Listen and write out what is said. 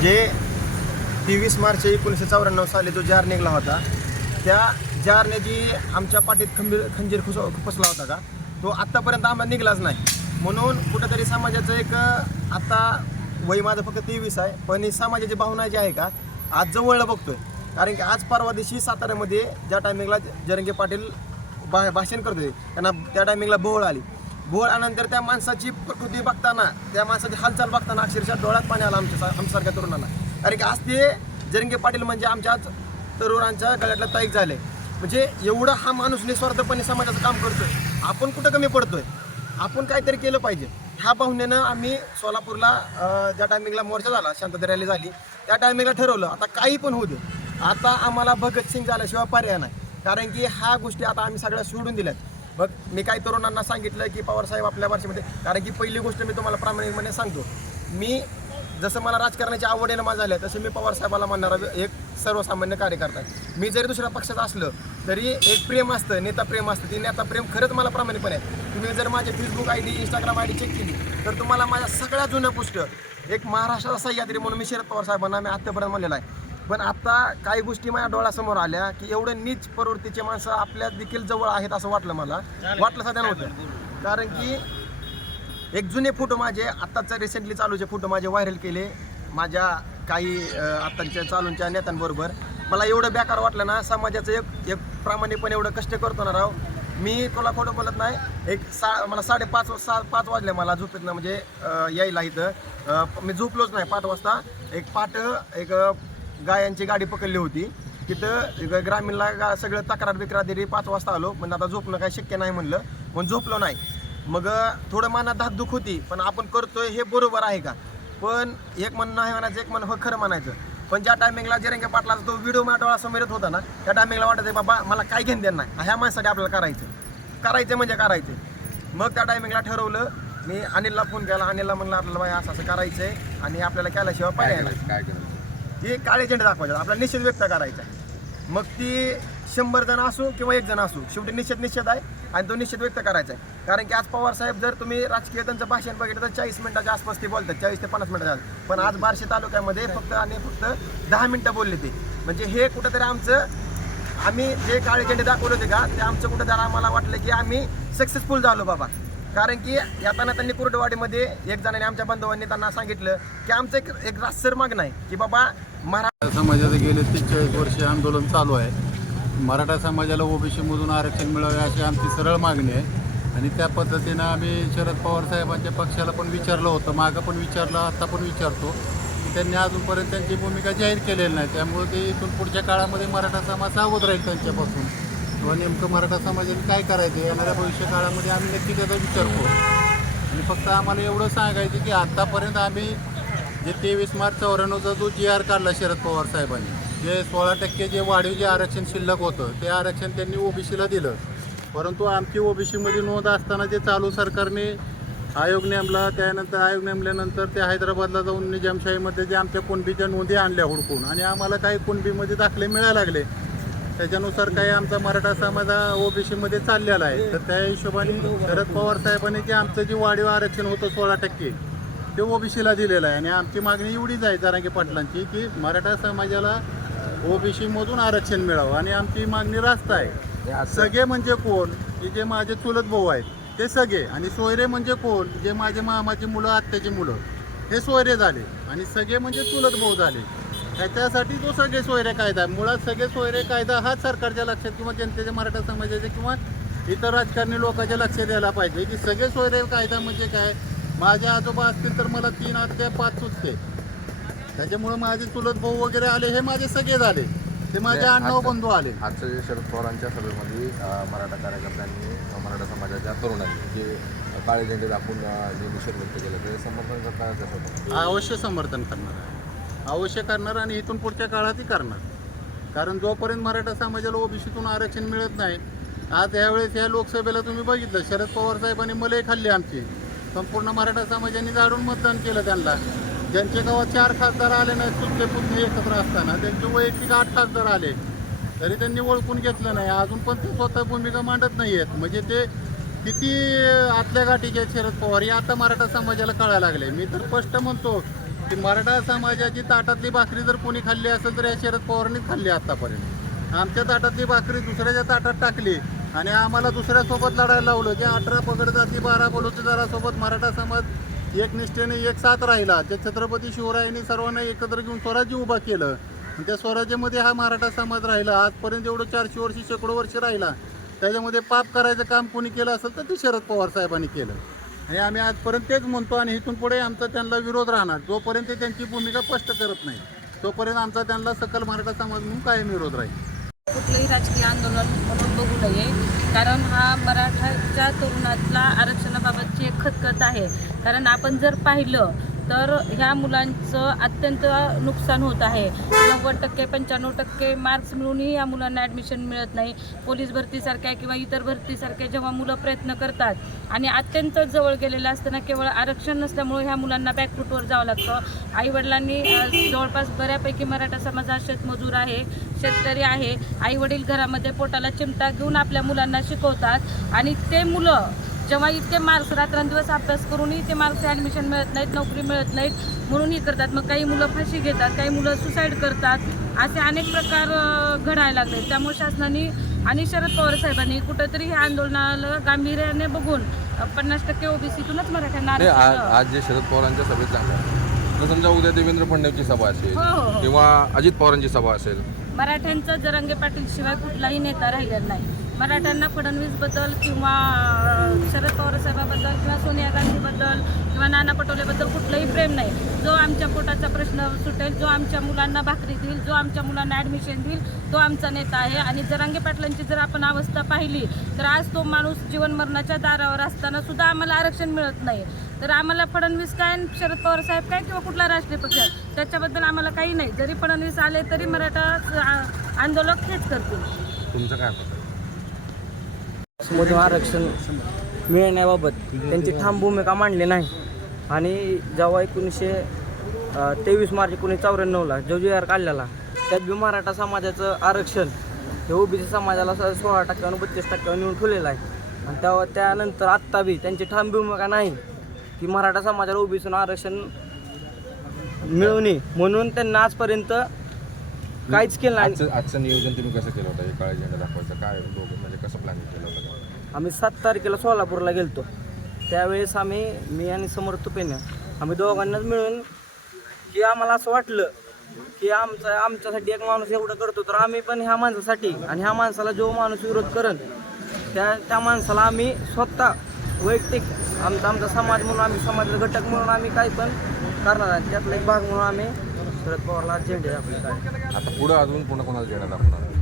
म्हणजे तेवीस मार्च एकोणीसशे चौऱ्याण्णव साली जो जार निघाला होता त्या जारने जी आमच्या पाठीत खंबीर खंजीर खुस खुपसला होता का तो आत्तापर्यंत आम्हाला निघलाच नाही. म्हणून कुठंतरी समाजाचं एक आत्ता वय माझं फक्त तेवीस आहे पण ही समाजाची भावना जी आहे का आज जवळला बघतोय. कारण की आज परवा दिवशी साताऱ्यामध्ये ज्या टायमिंगला जरंगे पाटील बा भाषण करत होते त्यांना त्या टायमिंगला भोवळ आली. बोहळ आल्यानंतर त्या माणसाची प्रकृती बघताना त्या माणसाची हालचाल बघताना अक्षरशः डोळ्यात पाणी आलं आमच्या आमच्यासारख्या तरुणांना. कारण की आज ते जरंगे पाटील म्हणजे आमच्याच तरुणांच्या गळ्यातला ताईक झाले. म्हणजे एवढं हा माणूस निस्वार्थपणे समाजाचं काम करतोय. आपण कुठं कमी पडतोय? आपण काहीतरी केलं पाहिजे. ह्या पाहुण्यानं आम्ही सोलापूरला ज्या टायमिंगला मोर्चा झाला शांतता रॅली झाली त्या टायमिंगला ठरवलं. आता काही पण होऊ दे. आता आम्हाला भगतसिंग झाल्याशिवाय पर्याय नाही. कारण की ह्या गोष्टी आता आम्ही सगळ्या सोडून दिल्यात. मग मी काही तरुणांना सांगितलं की पवारसाहेब आपल्या भाषेमध्ये कारण की पहिली गोष्ट मी तुम्हाला प्रामाणिकपणे सांगतो. मी जसं मला राजकारणाची आवड निर्माण झाल्या तसं मी पवारसाहेबाला मानणारा एक सर्वसामान्य कार्यकर्ता आहे. मी जरी दुसऱ्या पक्षात असलं तरी एक प्रेम असतं नेता प्रेम असतं. ती नेता प्रेम खरंच मला प्रामाणिकपणे आहे. तुम्ही जर माझे Facebook I D Instagram I D check केली तर तुम्हाला माझ्या सगळ्या जुन्या गोष्ट एक महाराष्ट्राचा सह्याद्री म्हणून मी शरद पवार साहेबांना मी आत्तापर्यंत म्हणलेला आहे. पण आता काही गोष्टी माझ्या डोळ्यासमोर आल्या की एवढं नीच प्रवृत्तीचे माणसं आपल्या देखील जवळ आहेत असं वाटलं मला. वाटलं सध्या नव्हतं. कारण की एक जुने फोटो माझे आत्ताचे रिसेंटली चालूचे फोटो माझे व्हायरल केले. माझ्या काही आत्ताच्या चालूच्या नेत्यांबरोबर. मला एवढं बेकार वाटलं ना समाजाचं एक एक प्रामाणिकपणे एवढं कष्ट करतो ना राव. मी तुला खोटं बोलत नाही. एक सा मला साडेपाच सा पाच वाजले मला झोपेत ना म्हणजे यायला इथं. मी झोपलोच नाही पाच वाजता. एक पाट एक गायांची गाडी पकडली होती. तिथं ग्रामीणला गा सगळं तक्रार बिक्रार दिली. पाच वाजता आलो. पण आता झोपणं काही शक्य नाही म्हणलं. पण झोपलो नाही. मग थोडं मनात धाकधूक होती. पण आपण करतोय हे बरोबर आहे का? पण एक म्हणणं नाही म्हणायचं एक म्हणणं हो खरं म्हणायचं. पण ज्या टायमिंगला जरंगे पाटलाचा तो व्हिडिओ डोळ्यासमोर येत होता ना त्या टायमिंगला आहे बाबा मला काय घेऊन देणार नाही. ह्या माणसासाठी आपल्याला करायचं करायचं म्हणजे करायचं मग त्या टायमिंगला ठरवलं. मी अनिलला फोन केला. अनिलला म्हणलं आपल्याला बाई असं असं करायचं आहे आणि आपल्याला केल्याशिवाय नाही. काय ती काळे झेंडे दाखवायचा आपला निषेध व्यक्त करायचा आहे. मग ती शंभर जण असू किंवा एक जण असो शेवटी निषेध निषेध आहे आणि तो निषेध व्यक्त करायचा आहे. कारण की आज पवार साहेब जर तुम्ही राजकीय त्यांचं भाषण बघितलं तर चाळीस मिनिटाच्या आसपास ते बोलतात चाळीस ते पन्नास मिनिटं झालं पण आज बार्शी तालुक्यामध्ये फक्त आणि फक्त दहा मिनिटं बोलले ते. म्हणजे हे कुठंतरी आमचं आम्ही जे काळे झेंडे दाखवले होते का ते आमचं कुठंतरी आम्हाला वाटलं की आम्ही सक्सेसफुल झालो बाबा. कारण की येताना त्यांनी कुर्डवाडीमध्ये एक जणांनी आमच्या बांधवांनी त्यांना सांगितलं की आमचं एक एक रास्तर मागणं आहे की बाबा मराठा समाजाचं गेले तीस वर्ष आंदोलन चालू आहे. मराठा समाजाला ओबीसीमधून आरक्षण मिळावे अशी आमची सरळ मागणी आहे. आणि त्या पद्धतीनं आम्ही शरद पवार साहेबांच्या पक्षाला पण विचारलं होतं मागं पण विचारलं आता पण विचारतो. त्यांनी अजूनपर्यंत त्यांची भूमिका जाहीर केलेली नाही. त्यामुळे ते इथून पुढच्या काळामध्ये मराठा समाज सावध राहील त्यांच्यापासून. किंवा नेमकं मराठा समाजाने काय करायचं? येणाऱ्या भविष्य काळामध्ये आम्ही नक्की त्याचा विचारतो आणि फक्त आम्हाला एवढं सांगायचं की आत्तापर्यंत आम्ही जे तेवीस मार्च चौऱ्याण्णवचा जो जी आर काढला शरद पवार साहेबांनी जे सोळा टक्के जे वाढीव जे आरक्षण शिल्लक होतं ते आरक्षण त्यांनी ओबीसीला दिलं. परंतु आमची ओबीसीमध्ये नोंद असताना जे चालू सरकारने आयोग नेमला त्यानंतर आयोग नेमल्यानंतर ते हैदराबादला जाऊन निजामशाहीमध्ये जे आमच्या कुणबीच्या नोंदी आणल्या हुडकून आणि आम्हाला काही कुणबीमध्ये दाखले मिळायला लागले. त्याच्यानुसार काही आमचा मराठा समाज ओबीसीमध्ये चाललेला आहे. तर त्या हिशोबाने शरद पवार साहेबांनी जे आमचं जे वाढीव आरक्षण होतं सोळा टक्के ते ओबीसीला दिलेलं आहे. आणि आमची मागणी एवढीच आहे जारांगे पाटलांची की मराठा समाजाला ओबीसीमधून आरक्षण मिळावं. आणि आमची मागणी रास्त आहे. सगळे म्हणजे कोण? की जे माझे चुलत भाऊ आहेत ते सगळे. आणि सोयरे म्हणजे कोण? जे माझे मामाची मुलं आत्याची मुलं हे सोयरे झाले. आणि सगळे म्हणजे चुलत भाऊ झाले. त्याच्यासाठी जो सगळे सोयरे कायदा आहे. मुळात सगळे सोयरे कायदा हाच सरकारच्या लक्षात किंवा जनतेच्या मराठा समाजाच्या किंवा इतर राजकारणी लोकांच्या लक्षात द्यायला पाहिजे की सगळे सोयरे कायदा म्हणजे काय? माझे आजोबा असतील तर मला तीन आत्या पाच सुटते. त्याच्यामुळे माझे चुलत भाऊ वगैरे आले हे माझे सगळे झाले. ते माझे अण्णाव बंधू आले. आजच्या जे शरद पवारांच्या सभेमध्ये मराठा कार्यकर्त्यांनी मराठा समाजाच्या तरुणांनी जे काळे झेंडे दाखवून जे निषेध व्यक्त केलं ते समर्थन कसं अवश्य समर्थन करणार आहे. अवश्य करणार आणि इथून पुढच्या काळातही करणार. कारण जोपर्यंत मराठा समाजाला ओबीसीतून आरक्षण मिळत नाही आज यावेळेस या लोकसभेला तुम्ही बघितलं शरद पवार साहेबांनी मलई खाल्ली आमची. संपूर्ण मराठा समाजाने जाडून मतदान केलं त्यांना. ज्यांच्या गावात चार खासदार आले नाही सुटले पुतणे एकत्र असताना त्यांचे वैयक्तिक आठ खासदार आले. तरी त्यांनी ओळखून घेतलं नाही. अजून पण ते स्वतः भूमिका मांडत नाही आहेत म्हणजे ते किती आतल्या गाठीचे शरद पवार हे आता मराठा समाजाला कळायला लागले. मी तर स्पष्ट म्हणतो की मराठा समाजाची ताटातली भाकरी जर कोणी खाल्ली असेल तर या शरद पवारांनीच खाल्ली आतापर्यंत. आमच्या ताटातली भाकरी दुसऱ्याच्या ताटात टाकली. आणि आम्हाला दुसऱ्यासोबत लढायला लावलं. जे अठरा पगड जाती बारा बलुतेदारासोबत मराठा समाज एकनिष्ठेने एक साथ राहिला. त्या छत्रपती शिवरायांनी सर्वांना एकत्र घेऊन स्वराज्य उभा केलं. आणि त्या स्वराज्यामध्ये हा मराठा समाज राहिला. आजपर्यंत एवढं चारशे वर्ष शेकडो वर्ष राहिला त्याच्यामध्ये पाप करायचं काम कोणी केलं असेल तर ते शरद पवार साहेबांनी केलं. आणि आम्ही आजपर्यंत तेच म्हणतो आणि इथून पुढे आमचा त्यांना विरोध राहणार. जोपर्यंत ते त्यांची भूमिका स्पष्ट करत नाही तोपर्यंत आमचा त्यांना सकल मराठा समाज म्हणून कायम विरोध राहील. कुठलंही राजकीय आंदोलन म्हणून बघू नये. कारण हा मराठाच्या तरुणातला आरक्षणाबाबतची एक खतखत आहे. कारण आपण जर पाहिलं तर ह्या मुलांचं अत्यंत नुकसान होत आहे. नव्वद टक्के पंच्याण्णव टक्के मार्क्स मिळूनही या मुलांना ॲडमिशन मिळत नाही. पोलीस भरतीसारख्या किंवा इतर भरतीसारख्या जेव्हा मुलं प्रयत्न करतात आणि अत्यंत जवळ गेलेलं असताना केवळ आरक्षण नसल्यामुळे ह्या मुलांना बॅकफूटवर जावं लागतं. आईवडिलांनी जवळपास बऱ्यापैकी मराठा समाज हा शेतमजूर आहे शेतकरी आहे. आईवडील घरामध्ये पोटाला चिमटा घेऊन आपल्या मुलांना शिकवतात आणि ते मुलं जेव्हा इतके मार्क्स रात्रंदिवस अभ्यास करूनही ते मार्क्स ॲडमिशन मिळत नाहीत नोकरी मिळत नाहीत म्हणून हे करतात. मग काही मुलं फाशी घेतात काही मुलं सुसाईड करतात. असे अनेक प्रकार घडायला लागले त्यामुळे शासनाने आणि शरद पवार साहेबांनी कुठंतरी हे आंदोलनाला गांभीर्याने बघून पन्नास टक्के ओबीसीतूनच मराठ्यांना आज जे शरद पवारांच्या सभेत झालं समजा उद्या देवेंद्र फडणवीसची सभा असेल हो, हो, हो. किंवा अजित पवारांची सभा असेल. मराठ्यांचा जरांगे पाटील शिवाय कुठलाही नेता राहिलेला नाही. मराठ्यांना फडणवीसबद्दल किंवा शरद पवार साहेबाबद्दल किंवा सोनिया गांधीबद्दल किंवा नाना पटोलेबद्दल कुठलंही प्रेम नाही. जो आमच्या पोटाचा प्रश्न सुटेल जो आमच्या मुलांना भाकरी देईल जो आमच्या मुलांना ॲडमिशन देईल तो आमचा नेता आहे. आणि जरांगे पाटलांची जर आपण अवस्था पाहिली तर आज तो माणूस जीवन मरणाच्या दारावर असताना सुद्धा आम्हाला आरक्षण मिळत नाही. तर आम्हाला फडणवीस काय शरद पवार साहेब काय किंवा कुठला राष्ट्रीय पक्ष? त्याच्याबद्दल आम्हाला काही नाही. जरी फडणवीस आले तरी मराठा आंदोलक हेच करतील. तुमचं काय मधून आरक्षण मिळण्याबाबत त्यांची ठाम भूमिका मांडली नाही. आणि जेव्हा एकोणीसशे तेवीस मार्च एकोणीसशे चौऱ्याण्णवला जो जी काढलेला त्यात बी मराठा समाजाचं आरक्षण हे ओबीसी समाजाला सोळा टक्क्यावर बत्तीस टक्क्यावर नेऊन ठेवलेलं आहे. आणि तेव्हा त्यानंतर आत्ता बी त्यांची ठाम भूमिका नाही की मराठा समाजाला ओबीसीनं आरक्षण मिळू नये म्हणून त्यांना आजपर्यंत काहीच केलं नाही. आजचं आजचं नियोजन तुम्ही कसं केलं होतं? हे काळा झेंडा दाखवायचं. काय दोघं म्हणजे कसं प्लॅनिंग केलं होतं? आम्ही सात तारखेला सोलापूरला गेलतो. त्यावेळेस आम्ही मी आणि समर्थ पेन आम्ही दोघांनाच मिळून की आम्हाला असं वाटलं की आमचा आमच्यासाठी एक माणूस एवढं करतो तर आम्ही पण ह्या माणसासाठी आणि ह्या माणसाला जो माणूस विरोध करन त्या त्या माणसाला आम्ही स्वतः वैयक्तिक आमचा आमचा समाज म्हणून आम्ही समाजाचा घटक म्हणून आम्ही काही पण करणार आहे. त्यातला एक भाग म्हणून आम्ही शरद पवारला झेंडे दाखवले आता पुढं अजून पुन्हा कोणाला झेंडा दाखवणार